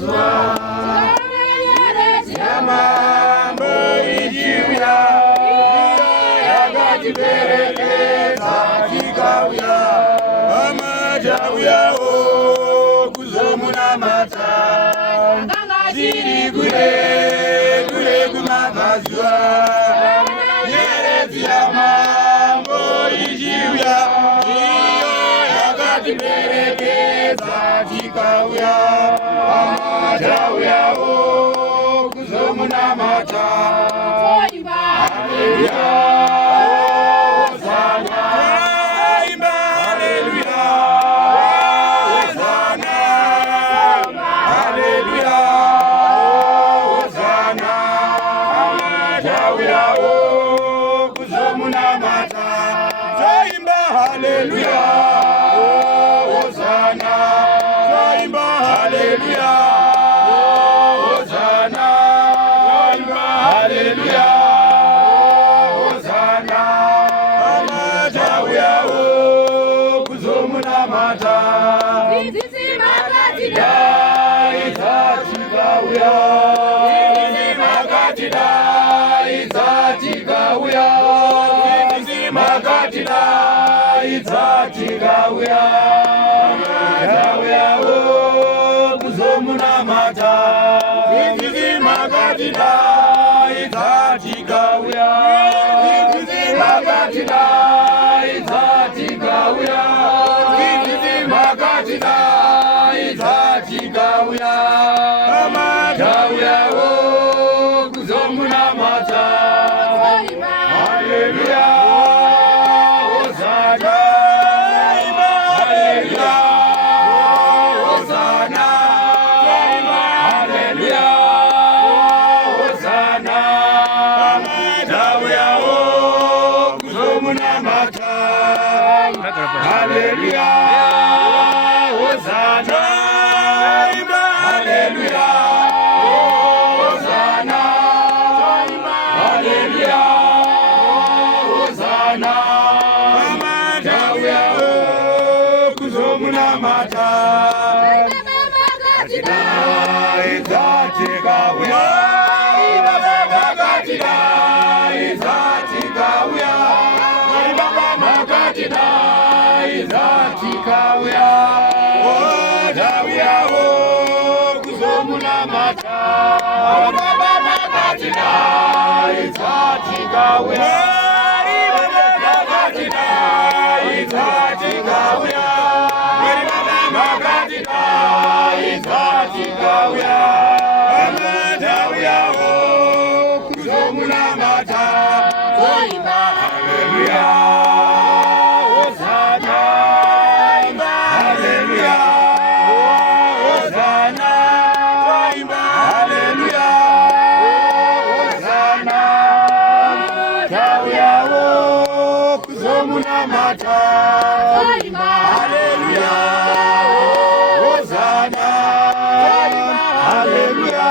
kumavazwa Yamambo ichiuya Yakatiperekeza tikauya Amajauyawo kuzomunamata Tiri kure kumavazwa Nyeredzi Yamambo ichiuya Yakatiperekeza tikauya Amajauyawo kuzomunamata Toimba Halleluya Hossana Toimba Halleluya Hossana Halleluya Hossana Amajauyawo kuzomunamata Toimba Halleluya Hossana Toimba Halleluya Hossana Toimba Halleluya Hossana Amajauyawo kuzomunamata Mudzidzisi Makatidaidza Tikauya Mudzidzisi Makatidaidza Tikauya Mudzidzisi Makatidaidza Tikauya Amajauyawo kuzomunamata Mudzidzisi Makatidaidza Tikauya Mudzidzisi Makatidaidza Tikauya Mudzidzisi Makatidaidza Tikauya Amajauyawo kuzomunamata Halleluya Hossana Halleluya Hossana Halleluya Hossana Amajauyawo kuzomunamata Halleluya Hossana Halleluya Hossana Halleluya Hossana Amajauyawo kuzomunamata Makatidaidza Tikauya Makatidaidza Tikauya Makatidaidza Tikauya Amajauyawo kuzomunamata Makatidaidza Tikauya Makatidaidza Tikauya Makatidaidza Tikauya Amajauyawo kuzomunamata Toimba Halleluya Hossana Halleluya Hossana Toimba Halleluya Hossana Amajauyawo kuzomunamata Toimba Halleluya Hossana Halleluya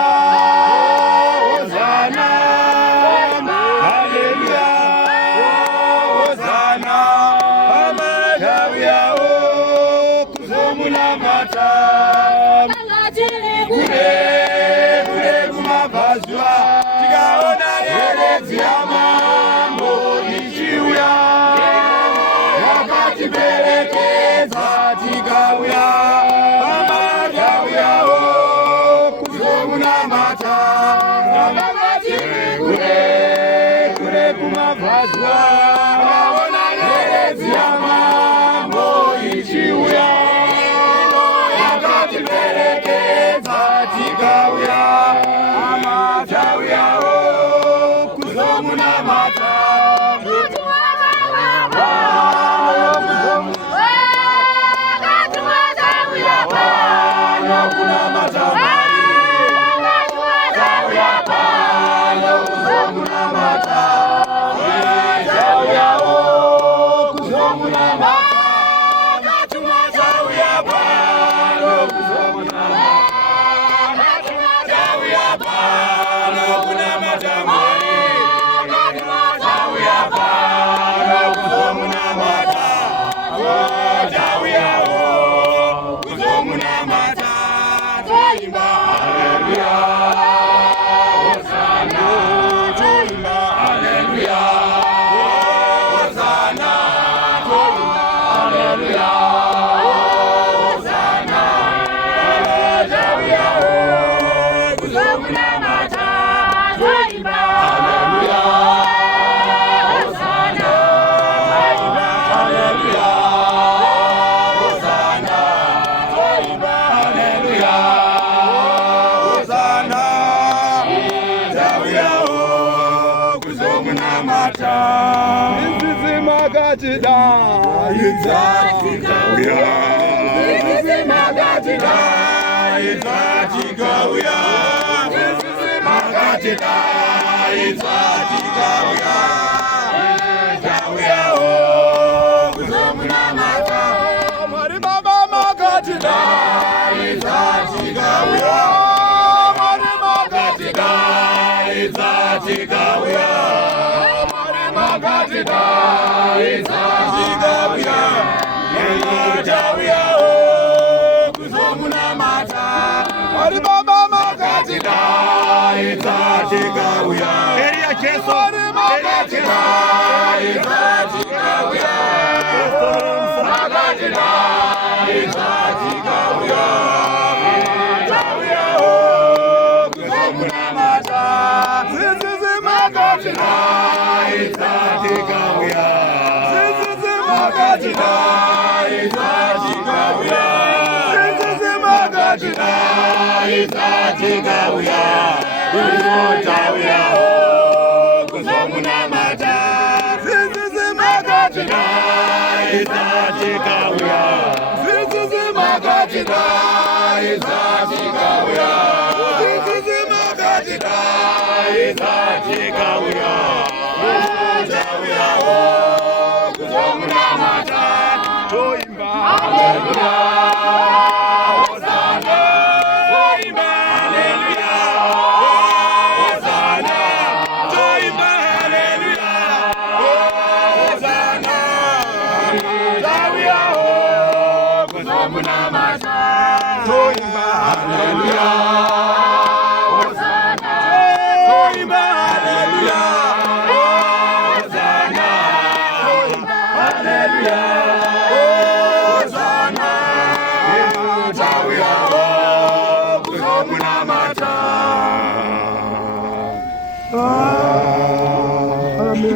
Hossana Halleluya Hossana Amajauyawo kuzomunamata kure kumavazwa tikaona nyeredzi Yamambo ichiuya Yakatiperekeza tikauya Amajauyawo kuzomunamata kure kumavazwa tikaona nyeredzi Yamambo ichiuya Yakatiperekeza Makatidaidza Tikauya. Mudzidzisi Makatidaidza Tikauya. Mudzidzisi Makatidaidza Tikauya. Tikauyawo kuzomunamata. Mwari Baba Makatidaidza Tikauya. Mwari Makatidaidza Tikauya. Mwari Makatidaidza Tikauya. Tikauyawo kuzomunamata. Mwari Baba Makatidaidza Tikauya. Mwari Makatidaidza Tikauya. Makatidaidza Tikauya. Tikauyawo kuzomunamata. Mudzidzisi Makatidaidza Tikauya. Mudzidzisi Makatidaidza Tikauya. Mudzidzisi Makatidaidza Tikauya. Tikauyawo kuzomunamata. Mudzidzisi Makatidaidza Tikauya. Mudzidzisi Makatidaidza Tikauya. Mudzidzisi Makatidaidza Tikauya. Tikauyawo kuzomunamata. Toimba Halleluya Hossana. Toimba Halleluya Hossana. Toimba Halleluya Hossana. Tikauyawo kuzomunamata. Toimba Halleluya Hossana. Toimba Halleluya Hossana. Halleluya.